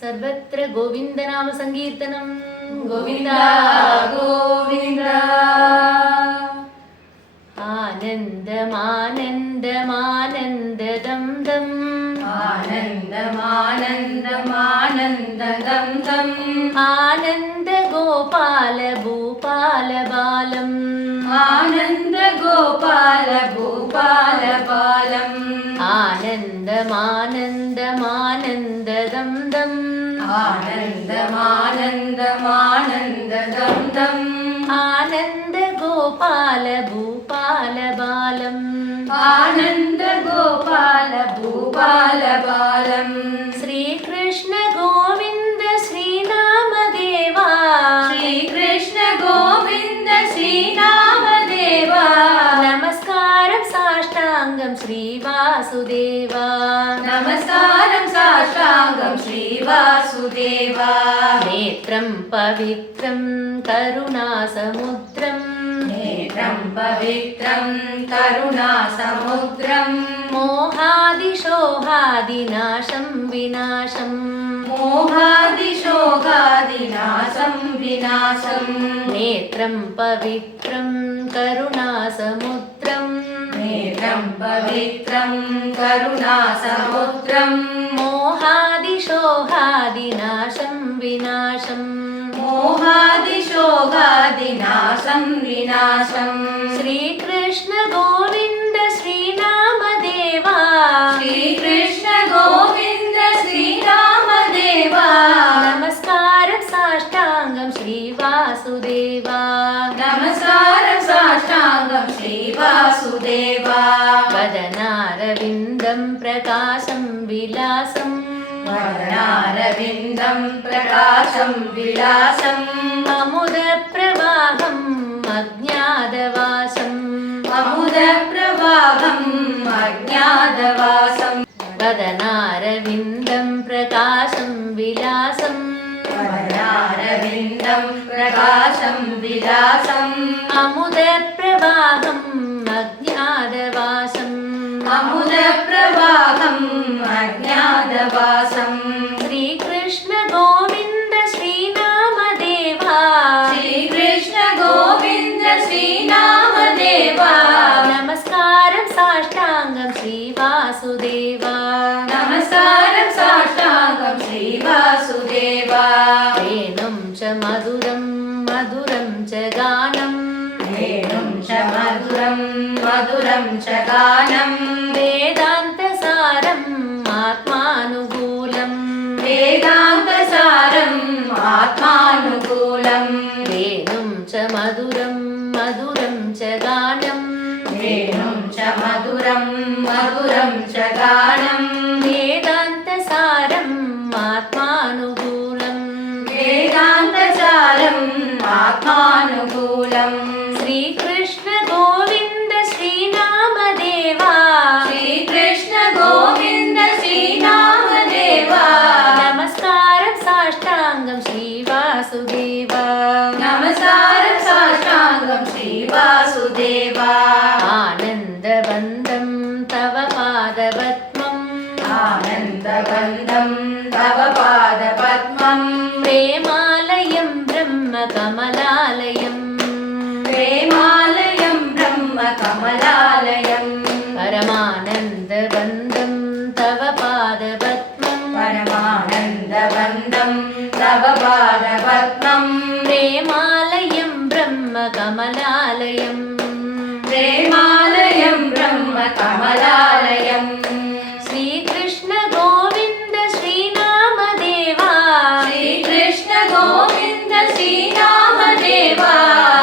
सर्वत्र गोविन्दनाम संकीर्तनं गोविन्द गोविन्द। आनन्दमानन्दमानन्ददं दम् आनन्दमानन्दमानन्ददं दम् आनन्द गोपाल भूपाल बालम् आनन्द गोपाल भूपाल बालम् आनन्दमानन्दमानन्ददं दम् आनन्दमानन्दमानन्ददं दम् आनन्द गोपाल भूपाल बालम् आनन्द गोपाल भूपाल बालम् श्रीकृष्ण गोविन्द श्रीनाम देवा श्रीकृष्ण गोविन्द श्रीनाम देवा नमस्कारं साष्टाङ्गं श्रीवासुदेवा नमस्कारं साष्टाङ्गं श्रीवासुदेवा नेत्रं पवित्रं करुणासमुद्रं नेत्रं पवित्रं करुणासमुद्रं मोहादिशोहादिनाशं विनाशं मोहादिशोगादिनाशं विनाशं नेत्रं पवित्रं करुणासमुद्रं नेत्रं पवित्रं करुणासमुद्रं मोहादिशोहादिनाशं विनाशं मोहादिशोगादिनाशं विनाशं श्रीकृष्ण गोविन्द श्रीनाम देवा श्रीकृष्ण गोविन्द श्रीराम देवा नमस्कारं साष्टाङ्गं श्रीवासुदेवा नमस्कारं साष्टाङ्गं श्रीवासुदेवा वदनारविन्दं प्रकाशं विलासं वदनारविन्दं प्रकाशं विलासम् अमुदप्रवाहम् अज्ञातवासम् अमुदप्रवाहम् अज्ञातवासम् वदनारविन्दं प्रकाशं विलासम् वदनारविन्दं प्रकाशं विलासम् अमुदप्रवाहम् अज्ञातवासम् अमुदप्रवाहम् अज्ञातवासम् श्रीकृष्ण गोविन्द श्रीनाम देवा श्रीकृष्ण गोविन्द श्रीनाम देवा नमस्कारं साष्टाङ्गं श्रीवासुदेवा नमस्कारं साष्टाङ्गं श्रीवासुदेवा वेणुं च मधुरं मधुरं च गानं वेणुं च मधुरं मधुरं च गानं वेदान्तसारम् आत्मानुकूलं वेदान्तसारम् आत्मानुकूलं वेणुं च मधुरं मधुरं च गानं वेणुं च मधुरं मधुरं च गानं वेदान्तसारम् आत्मानुकूलं वेदान्तसारम् आत्मानुकूलं श्रीकृष्ण गोविन्द श्रीनाम देवा श्रीकृष्ण गोविन्द श्रीनाम देवा नमस्कारं साष्टाङ्गं श्रीवासुदेवा नमस्कारं साष्टाङ्गं श्रीवासुदेवा आनन्दबन्धं तव पादपद्मम् आनन्दबन्धं तव पादपद्मं प्रेमालयं ब्रह्मकमलालयं प्रेमालयं ब्रह्मकमलालयं परमानन्दबन्धं तव पादपद्मम् परमानन्दबन्धं तव पादपद्मं प्रेमालयं ब्रह्मकमलालयं प्रेमालयं ब्रह्मकमलालयम् श्रीकृष्ण गोविन्द श्रीनाम देवा श्रीकृष्ण गोविन्द श्रीराम देवा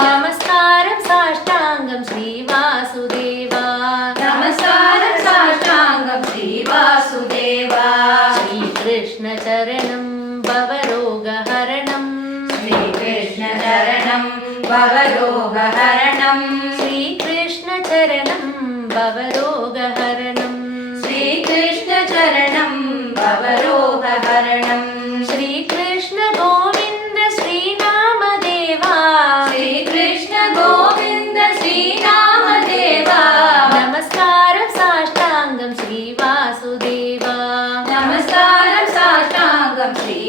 नमस्कारं साष्टाङ्गं श्रीवासुदेवा नमस्कारं साष्टाङ्गं श्रीवासुदेवा श्रीकृष्णचरणं भवरोगहरणं श्रीकृष्णचरणं भवरोगहरणं श्रीकृष्णचरणं भवरोगहरणं श्रीकृष्णचरणं भवरोगहरणं श्रीकृष्ण गोविन्द श्रीनाम देवा श्रीकृष्ण गोविन्द श्रीराम देवा नमस्कारं साष्टाङ्गं श्रीवासुदेवा नमस्कारं साष्टाङ्गं श्री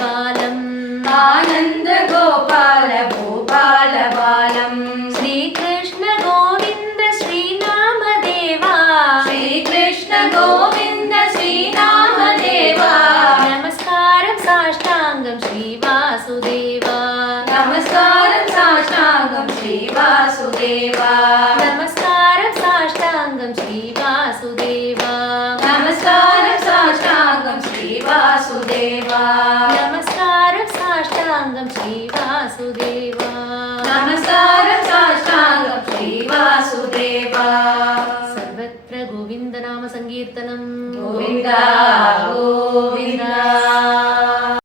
बालम् आनन्द गोपाल भूपाल बालम् श्रीकृष्ण गोविन्द श्रीनामदेवा श्रीकृष्ण गोविन्द श्रीनामदेवा नमस्कारं साष्टाङ्गं श्रीवासुदेवा नमस्कारं साष्टाङ्गं श्रीवासुदेवा नमस्कारं साष्टाङ्गं श्रीवासुदेवा नमस्कारं साष्टाङ्गं श्रीवासुदेवा नमस्कारं साष्टाङ्गं श्रीवासुदेवा नमस्कारं साष्टाङ्गं श्रीवासुदेवा सर्वत्र गोविन्दनाम सङ्कीर्तनम् गोविन्द